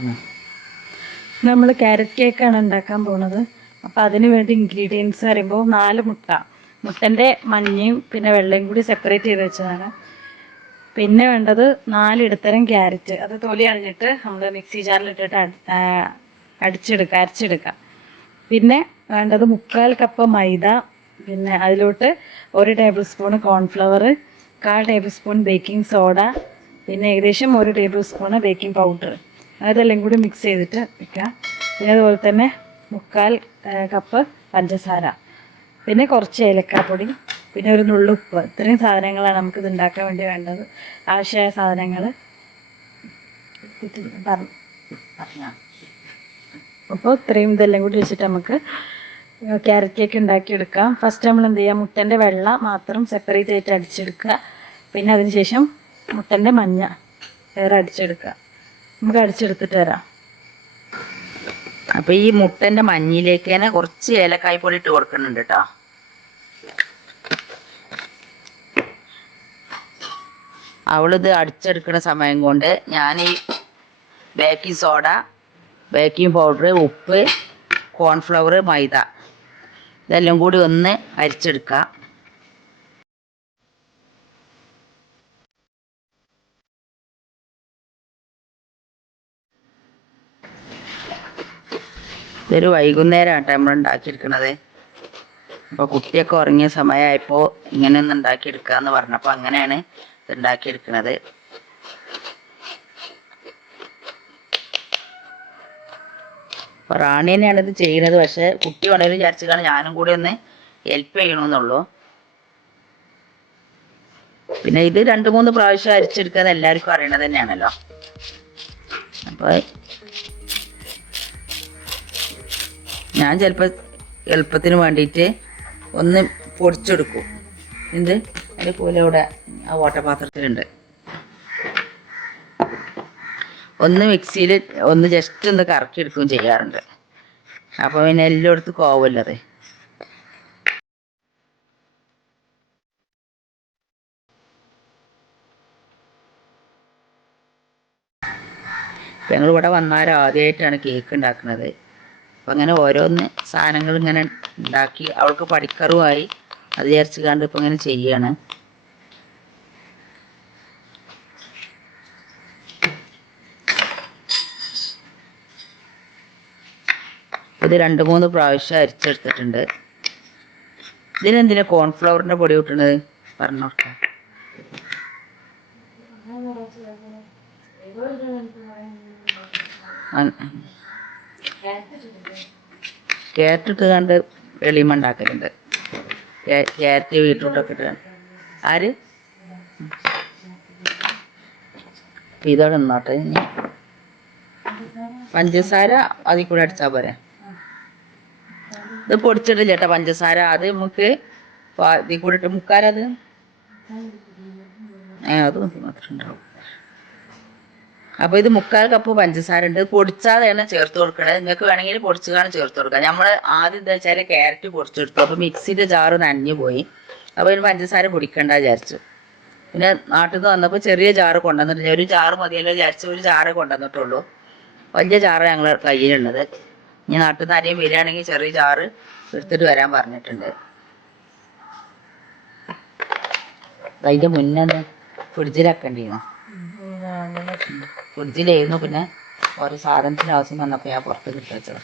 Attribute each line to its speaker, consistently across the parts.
Speaker 1: പറഞ്ഞു?
Speaker 2: നമ്മൾ ക്യാരറ്റ് കേക്കാണ് ഉണ്ടാക്കാൻ പോണത്. അപ്പോൾ അതിന് വേണ്ടി ഇൻഗ്രീഡിയൻസ് പറയുമ്പോൾ നാല് മുട്ട. മുട്ടന്റെ മഞ്ഞയും പിന്നെ വെള്ളയും കൂടി സെപ്പറേറ്റ് ചെയ്ത് വെച്ചതാണ്. പിന്നെ വേണ്ടത് നാല് ഇടത്തരം ക്യാരറ്റ് അത് തൊലി അണിഞ്ഞിട്ട് നമ്മൾ മിക്സി ജാറിലിട്ടിട്ട് അടിച്ചെടുക്കുക അരച്ചെടുക്കുക പിന്നെ വേണ്ടത് മുക്കാൽ കപ്പ് മൈദ. പിന്നെ അതിലോട്ട് ഒരു ടേബിൾ സ്പൂൺ കോൺഫ്ലവർ കാൽ ടേബിൾ സ്പൂൺ ബേക്കിംഗ് സോഡ പിന്നെ ഏകദേശം ഒരു ടേബിൾ സ്പൂൺ ബേക്കിംഗ് പൗഡർ അതെല്ലാം കൂടി മിക്സ് ചെയ്തിട്ട് വെക്കുക പിന്നെ അതുപോലെ തന്നെ മുക്കാൽ കപ്പ് പഞ്ചസാര. പിന്നെ കുറച്ച് ഏലക്കാപ്പൊടി പിന്നെ ഒരു നുള്ളുപ്പ് ഇത്രയും സാധനങ്ങളാണ് നമുക്കിത് ഉണ്ടാക്കാൻ വേണ്ടി വേണ്ടത്. ആവശ്യമായ സാധനങ്ങൾ അപ്പോൾ ഇത്രയും ഇതെല്ലാം കൂടി വെച്ചിട്ട് നമുക്ക് ക്യാരറ്റ് കേക്ക് ഉണ്ടാക്കിയെടുക്കാം. ഫസ്റ്റ് നമ്മൾ എന്ത് ചെയ്യുക മുട്ടന്റെ വെള്ള മാത്രം സെപ്പറേറ്റ് ആയിട്ട് അടിച്ചെടുക്കുക. പിന്നെ അതിന് ശേഷം മുട്ടന്റെ മഞ്ഞ വേറെ അടിച്ചെടുക്കുക. നമുക്ക് അടിച്ചെടുത്തിട്ട് തരാം
Speaker 1: അപ്പൊ ഈ മുട്ടന്റെ മഞ്ഞിലേക്ക് തന്നെ കുറച്ച് ഏലക്കായ് പൊടി ഇട്ട് കൊടുക്കുന്നുണ്ട് കേട്ടോ അവളിത് അടിച്ചെടുക്കുന്ന സമയം കൊണ്ട് ഞാൻ ഈ ബേക്കിംഗ് സോഡ ബേക്കിംഗ് പൗഡർ ഉപ്പ് കോൺഫ്ലവർ മൈദ ഇതെല്ലാം കൂടി ഒന്ന് അരിച്ചെടുക്കുക ഇതൊരു വൈകുന്നേരമാട്ടെ നമ്മൾ ഉണ്ടാക്കിയെടുക്കണത്. അപ്പോൾ കുട്ടിയൊക്കെ ഉറങ്ങിയ സമയമായപ്പോൾ ഇങ്ങനെ ഒന്ന് ഉണ്ടാക്കിയെടുക്കാന്ന് പറഞ്ഞപ്പോൾ അങ്ങനെയാണ് ഇത് ഉണ്ടാക്കിയെടുക്കണത്. അപ്പോൾ റാണി തന്നെയാണ് ഇത് ചെയ്യുന്നത്. പക്ഷേ കുട്ടി വളരെ വിചാരിച്ചാണ് ഞാനും കൂടി ഒന്ന് ഹെൽപ്പ് ചെയ്യണമെന്നുള്ളൂ പിന്നെ ഇത് രണ്ട് മൂന്ന് പ്രാവശ്യം അരിച്ചെടുക്കാൻ എല്ലാവർക്കും അറിയണത് തന്നെയാണല്ലോ. അപ്പോൾ ഞാൻ ചിലപ്പോൾ എളുപ്പത്തിന് വേണ്ടിയിട്ട് ഒന്ന് പൊടിച്ചെടുക്കും. എന്ത്? അതിന്റെ പോലെ ഇവിടെ ആ ഓട്ടപാത്രത്തിലുണ്ട് ഒന്ന് മിക്സിയിൽ ഒന്ന് ജസ്റ്റ് ഒന്ന് കറക്കി എടുക്കുകയും ചെയ്യാറുണ്ട്. അപ്പോൾ പിന്നെ എല്ലാം എടുത്ത് കോവല്ലത് ഞങ്ങൾ ഇവിടെ വന്നാൽ ആദ്യമായിട്ടാണ് കേക്ക് ഉണ്ടാക്കുന്നത് അപ്പം അങ്ങനെ ഓരോന്ന് സാധനങ്ങൾ ഇങ്ങനെ ഉണ്ടാക്കി അവൾക്ക് പഠിക്കറുമായി അത് വിചാരിച്ച് കണ്ട് ഇപ്പം ഇങ്ങനെ ചെയ്യാണ്. ഇത് രണ്ട് മൂന്ന് പ്രാവശ്യം അരിച്ചെടുത്തിട്ടുണ്ട്. ഇതിനെന്തിനാ കോൺഫ്ലവറിന്റെ പൊടി കിട്ടണത്? പറഞ്ഞോട്ടെ. ക്യാരറ്റ് കണ്ട് വെളിയുമ്പ ഉണ്ടാക്കലുണ്ട്. ക്യാ- ക്യാരറ്റ് ബീട്രൂട്ടൊക്കെ ഇട്ട്. ആര്? ഇതോടെ നിന്നോട്ടെ ഇനി. പഞ്ചസാര അതിൽ കൂടെ അടിച്ചാൽ പോരെ. ഇത് പൊടിച്ചിട്ടില്ല ചേട്ടാ പഞ്ചസാര. അത് നമുക്ക് ഇതിൽ കൂടെ ഇട്ട് മുക്കാലത്. ഏ അത് മാത്രം ഉണ്ടാവും. അപ്പൊ ഇത് മുക്കാൽ കപ്പ് പഞ്ചസാര ഉണ്ട് പൊടിച്ചാതെയാണ് ചേർത്ത് കൊടുക്കണത്. നിങ്ങൾക്ക് വേണമെങ്കിൽ പൊടിച്ചാണ് ചേർത്ത് കൊടുക്കുക നമ്മൾ ആദ്യം എന്താ വെച്ചാൽ ക്യാരറ്റ് പൊടിച്ചെടുത്തു. അപ്പൊ മിക്സിന്റെ ജാറ് നനഞ്ഞു പോയി. അപ്പൊ ഇതിന് പഞ്ചസാര പൊടിക്കണ്ട വിചാരിച്ചു. പിന്നെ നാട്ടിൽ നിന്ന് വന്നപ്പോൾ ചെറിയ ജാറ് കൊണ്ടുവന്നിട്ടില്ല ഒരു ജാറ് മതിയല്ലോ വിചാരിച്ചു ഒരു ജാറ് കൊണ്ടുവന്നിട്ടുള്ളൂ. വലിയ ജാറ് ഞങ്ങൾ കയ്യിലുള്ളത്. ഇനി നാട്ടിൽ നിന്ന് ആരെയും വരികയാണെങ്കിൽ ചെറിയ ജാറ് എടുത്തിട്ട് വരാൻ പറഞ്ഞിട്ടുണ്ട്. അതിന്റെ മുന്നേ ഫ്രിഡ്ജിലാക്കേണ്ടിയിരുന്നു ഫ്രിഡ്ജിലായിരുന്നു. പിന്നെ ഓരോ സാധനത്തിന്റെ ആവശ്യം വന്നപ്പോൾ ഞാൻ പുറത്ത് കിട്ടുവച്ചത്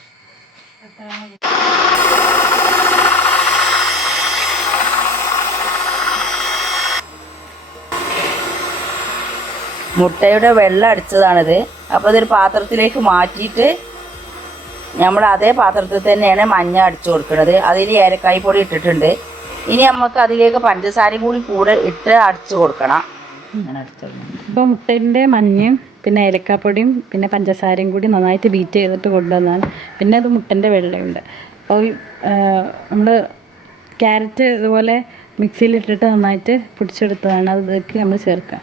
Speaker 1: മുട്ടയുടെ വെള്ളം അടിച്ചതാണിത്. അപ്പോൾ ഇതൊരു പാത്രത്തിലേക്ക് മാറ്റിയിട്ട് നമ്മൾ അതേ പാത്രത്തിൽ തന്നെയാണ് മഞ്ഞ അടിച്ചു കൊടുക്കുന്നത്. അതിൽ ഏലക്കായ് പൊടി ഇട്ടിട്ടുണ്ട്. ഇനി നമുക്ക് അതിലേക്ക് പഞ്ചസാരയും കൂടി കൂടെ ഇട്ട് അടിച്ചു കൊടുക്കണം. അങ്ങനെ അടിച്ചു
Speaker 2: ഇപ്പോൾ മുട്ടന്റെ മഞ്ഞയും പിന്നെ ഏലക്കാപ്പൊടിയും പിന്നെ പഞ്ചസാരയും കൂടി നന്നായിട്ട് ബീറ്റ് ചെയ്തിട്ട് കൊണ്ടുവന്നാൽ പിന്നെ അത് മുട്ടന്റെ വെള്ളയുണ്ട്. അപ്പോൾ നമ്മൾ ക്യാരറ്റ് ഇതുപോലെ മിക്സിയിലിട്ടിട്ട് നന്നായിട്ട് പൊടിച്ചെടുത്തതാണ്. അത് ഇതൊക്കെ നമ്മൾ ചേർക്കുക.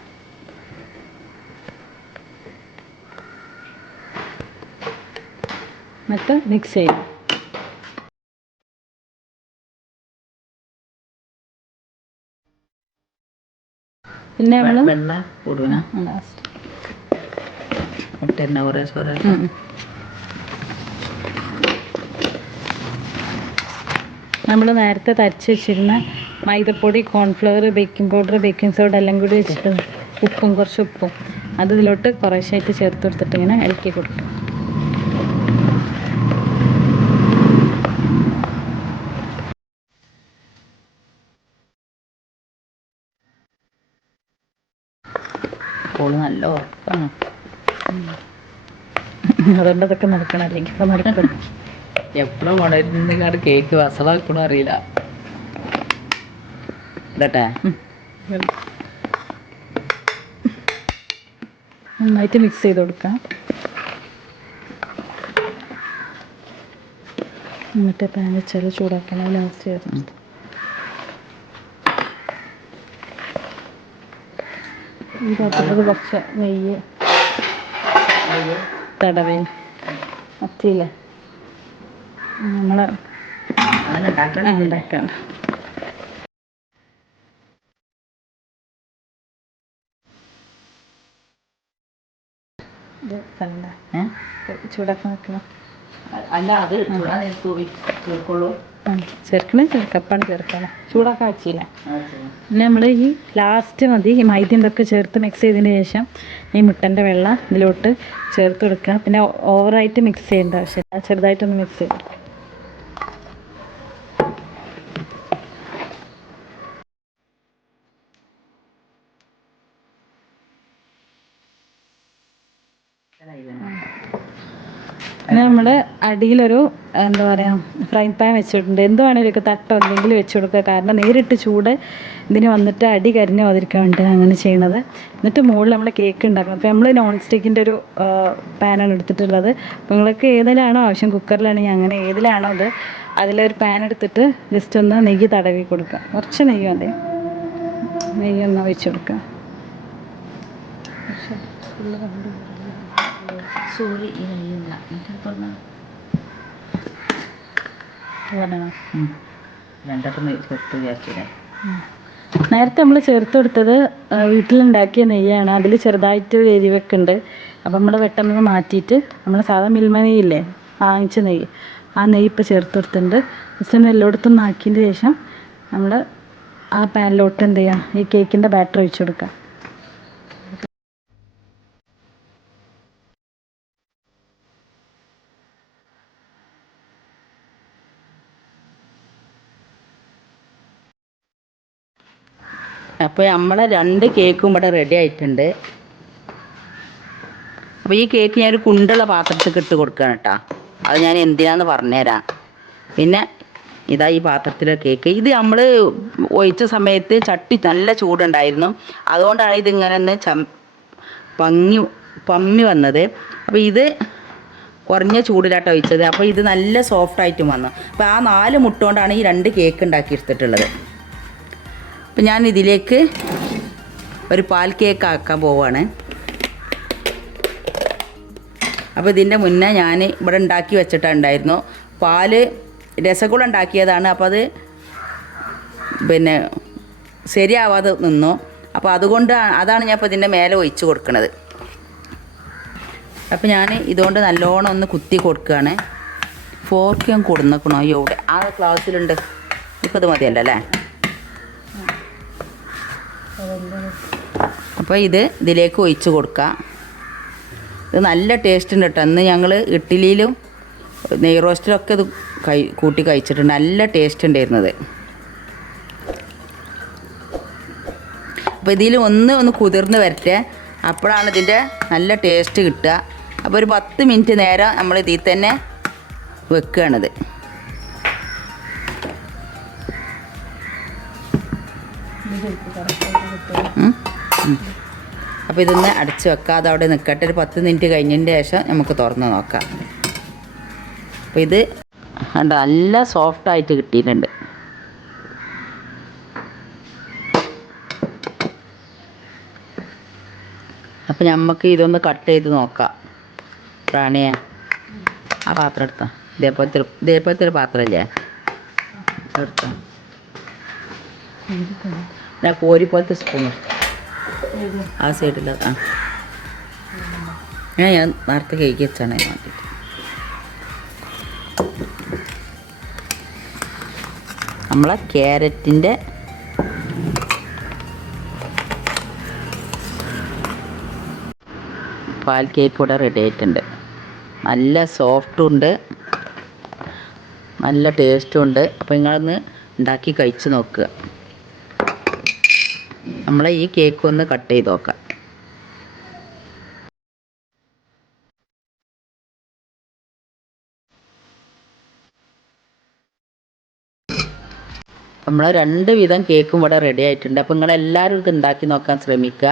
Speaker 2: എന്നിട്ട് മിക്സ് ചെയ്യും പിന്നെ നമ്മൾ
Speaker 1: വെള്ളം മുട്ട തന്നെ കുറേ സോറ
Speaker 2: നമ്മൾ നേരത്തെ തരച്ച് വെച്ചിരുന്ന മൈദപ്പൊടി cornflour baking powder baking soda എല്ലാം കൂടി വെച്ചിട്ട് ഉപ്പും കുറച്ച് ഉപ്പും. അത് ഇതിലോട്ട് കുറേശ്ശായിട്ട് ചേർത്ത് കൊടുത്തിട്ട് ഇങ്ങനെ ഇളക്കി കൊടുക്കും.
Speaker 1: ഓൾ നല്ല ഉറപ്പാണ്.
Speaker 2: അതുകൊണ്ട് അതൊക്കെ നടക്കണം? അല്ലെങ്കിൽ നടക്കണം?
Speaker 1: എപ്പോഴും കൊണ്ടുവരുന്നതിനാട് കേക്ക് വസളാക്കണോ അറിയില്ല. ഇതട്ടെ
Speaker 2: നന്നായിട്ട് മിക്സ് ചെയ്ത് കൊടുക്കാം. എന്നിട്ട് പാൻ വെച്ചാൽ ചൂടാക്കണം ലാസ്റ്റ് ചേർത്ത് പാത്രത്തിൽ കുറച്ച് നെയ്യ്. തടവേ. അത്തിയില്ല നമ്മൾ ഉണ്ടാക്കാം. ഇത് കണ്ട?
Speaker 1: ഏ?
Speaker 2: ചൂടാക്കാൻ വെക്കണം?
Speaker 1: അല്ല അത് ചൂടാ നേരത്ത്
Speaker 2: ചേർക്കണേ? ചേർക്കപ്പാണ് ചേർക്കണം ചൂടാക്കാൻ വെച്ചില്ല പിന്നെ നമ്മൾ ഈ ലാസ്റ്റ് മതി. ഈ മൈദ ചേർത്ത് മിക്സ് ചെയ്തതിന് ശേഷം ഈ മുട്ടന്റെ വെള്ളം ഇതിലോട്ട് ചേർത്ത് കൊടുക്കുക. പിന്നെ ഓവറായിട്ട് മിക്സ് ചെയ്യേണ്ട ആവശ്യമില്ല. ചെറുതായിട്ടൊന്ന് മിക്സ് ചെയ്യുക നമ്മൾ അടിയിലൊരു എന്താ പറയുക ഫ്രൈ പാൻ വെച്ചിട്ടുണ്ട്. എന്ത് വേണേലും തട്ടോ എന്തെങ്കിലും വെച്ച് കൊടുക്കുക. കാരണം നേരിട്ട് ചൂട് ഇതിന് വന്നിട്ട് അടി കരിഞ്ഞ് വന്നിരിക്കാൻ വേണ്ടിയിട്ടാണ് അങ്ങനെ ചെയ്യണത്. എന്നിട്ട് മുകളിൽ നമ്മൾ കേക്ക് ഉണ്ടാക്കണം. അപ്പോൾ നമ്മൾ നോൺ സ്റ്റിക്കിന്റെ ഒരു പാനാണ് എടുത്തിട്ടുള്ളത്. അപ്പോൾ നിങ്ങൾക്ക് ഏതിലാണോ ആവശ്യം കുക്കറിലാണെങ്കിൽ അങ്ങനെ ഏതിലാണോ അത് അതിലൊരു പാൻ എടുത്തിട്ട് ജസ്റ്റ് ഒന്ന് നെയ്യ് തടവി കൊടുക്കുക. കുറച്ച് നെയ്യ് മതി. നെയ്യ് ഒന്ന് ഒഴിച്ച് കൊടുക്കുക.
Speaker 1: സോറി ഈ നെയ്യില്ല ചേർത്ത് വിചാരിച്ചില്ലേ?
Speaker 2: നേരത്തെ നമ്മൾ ചേർത്ത് കൊടുത്തത് വീട്ടിലുണ്ടാക്കിയ നെയ്യാണ്. അതിൽ ചെറുതായിട്ട് ഒരു എരിവൊക്കെ ഉണ്ട് അപ്പം നമ്മൾ പെട്ടെന്ന് മാറ്റിയിട്ട് നമ്മൾ സാധാ മിൽമ നെയ്യില്ലേ വാങ്ങിച്ച നെയ്യ് ആ നെയ്യ് ഇപ്പോൾ ചേർത്ത് കൊടുത്തിട്ടുണ്ട്. ജസ്റ്റ് ഒന്ന് എല്ലായിടത്തും ആക്കിയതിന് ശേഷം നമ്മൾ ആ പാനിലോട്ട് എന്ത് ചെയ്യുക ഈ കേക്കിന്റെ ബാറ്റർ ഒഴിച്ചു കൊടുക്കുക
Speaker 1: അപ്പോൾ നമ്മളെ രണ്ട് കേക്കും ഇവിടെ റെഡി ആയിട്ടുണ്ട്. അപ്പോൾ ഈ കേക്ക് ഞാൻ ഒരു കുണ്ടുള്ള പാത്രത്തിൽ ഇട്ട് കൊടുക്കുകയാണ് കേട്ടോ അത് ഞാൻ എന്തിനാന്ന് പറഞ്ഞുതരാം. പിന്നെ ഇതാ ഈ പാത്രത്തിലെ കേക്ക്. ഇത് നമ്മൾ ഒഴിച്ച സമയത്ത് ചട്ടി നല്ല ചൂടുണ്ടായിരുന്നു. അതുകൊണ്ടാണ് ഇതിങ്ങനെ ഒന്ന് ചം പങ്ങി പമ്മി വന്നത്. അപ്പോൾ ഇത് കുറഞ്ഞ ചൂടിലാട്ടോ ഒഴിച്ചത്. അപ്പോൾ ഇത് നല്ല സോഫ്റ്റ് ആയിട്ടും വന്നു. അപ്പോൾ ആ നാല് മുട്ട കൊണ്ടാണ് ഈ രണ്ട് കേക്ക് ഉണ്ടാക്കി എടുത്തിട്ടുള്ളത് അപ്പം ഞാൻ ഇതിലേക്ക് ഒരു പാൽ കേക്ക് ആക്കാൻ പോവാണ്. അപ്പോൾ ഇതിന്റെ മുന്നേ ഞാൻ ഇവിടെ ഉണ്ടാക്കി വെച്ചിട്ടുണ്ടായിരുന്നു. പാൽ രസഗുള ഉണ്ടാക്കിയതാണ്. അപ്പോൾ അത് പിന്നെ ശരിയാവാതെ നിന്നു. അപ്പോൾ അതുകൊണ്ട് അതാണ് ഞാൻ ഇപ്പോൾ ഇതിന്റെ മേലെ ഒഴിച്ച് കൊടുക്കുന്നത് അപ്പോൾ ഞാൻ ഇതുകൊണ്ട് നല്ലോണം ഒന്ന് കുത്തി കൊടുക്കുകയാണ് ഫോർക്കും കൊടുന്നേക്കണോ? ഇവിടെ ആ ക്ലാസ്സിലുണ്ട്. ഇപ്പോൾ ഇത് മതിയല്ലോ അല്ലേ? അപ്പോൾ ഇത് ഇതിലേക്ക് ഒഴിച്ച് കൊടുക്കാം. ഇത് നല്ല ടേസ്റ്റ് ഉണ്ട് കേട്ടോ അന്ന് ഞങ്ങൾ ഇഡ്ഡലിയിലും നെയ് റോസ്റ്റിലൊക്കെ ഇത് കൈ കൂട്ടി കഴിച്ചിട്ടുണ്ട്. നല്ല ടേസ്റ്റ് ഉണ്ടായിരുന്നത്. അപ്പോൾ ഇതിൽ ഒന്ന് ഒന്ന് കുതിർന്ന് വരട്ടെ. അപ്പോഴാണ് ഇതിന്റെ നല്ല ടേസ്റ്റ് കിട്ടുക. അപ്പോൾ ഒരു പത്ത് മിനിറ്റ് നേരം നമ്മൾ ഇതിൽ തന്നെ വെക്കുകയാണിത്. അപ്പോൾ ഇതൊന്ന് അടച്ച് വെക്കാതെ അവിടെ നിൽക്കട്ടെ ഒരു പത്ത് മിനിറ്റ് കഴിഞ്ഞതിന് ശേഷം നമുക്ക് തുറന്ന് നോക്കാം. അപ്പോൾ ഇത് കണ്ടോ നല്ല സോഫ്റ്റായിട്ട് കിട്ടിയിട്ടുണ്ട്. അപ്പം നമുക്ക് ഇതൊന്ന് കട്ട് ചെയ്ത് നോക്കാം. പ്രാണിയെ. ആ പാത്രം എടുത്താ. ഇതേപോലത്തെ ഇതേപോലത്തെ ഒരു പാത്രമല്ലേ എടുത്താ. ഞാൻ കോരി പോലത്തെ സ്പൂൺ ആ സൈഡിൽ ആ. ഞാൻ ഞാൻ നേരത്തെ കേക്ക് വെച്ചാണ് ഞാൻ വേണ്ടിയിട്ട് നമ്മളെ ക്യാരറ്റിന്റെ പാൽ കേക്ക് ഇവിടെ റെഡി ആയിട്ടുണ്ട്. നല്ല സോഫ്റ്റും ഉണ്ട്. നല്ല ടേസ്റ്റും ഉണ്ട്. അപ്പോൾ നിങ്ങളൊന്ന് ഉണ്ടാക്കി കഴിച്ച് നോക്കുക. നമ്മളെ ഈ കേക്ക് ഒന്ന് കട്ട് ചെയ്ത് നോക്കാം. നമ്മൾ രണ്ട് വിധം കേക്കും ഇവിടെ റെഡി ആയിട്ടുണ്ട്. അപ്പോൾ നിങ്ങളെല്ലാവരും ഇത് ഉണ്ടാക്കി നോക്കാൻ ശ്രമിക്കുക.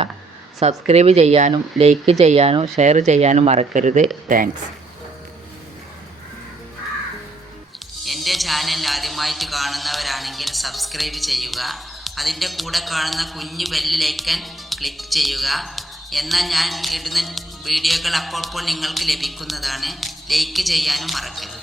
Speaker 1: സബ്സ്ക്രൈബ് ചെയ്യാനും ലൈക്ക് ചെയ്യാനും ഷെയർ ചെയ്യാനും മറക്കരുത്. താങ്ക്സ് എന്റെ ചാനൽ ആദ്യമായിട്ട് കാണുന്നവരാണെങ്കിൽ സബ്സ്ക്രൈബ് ചെയ്യുക. അതിന്റെ കൂടെ കാണുന്ന കുഞ്ഞു ബെല്ലിലേക്കൻ ക്ലിക്ക് ചെയ്യുക. എന്നാൽ ഞാൻ ഇടുന്ന വീഡിയോകൾ അപ്പോൾ നിങ്ങൾക്ക് ലഭിക്കുന്നതാണ്. ലൈക്ക് ചെയ്യാനും മറക്കരുത്.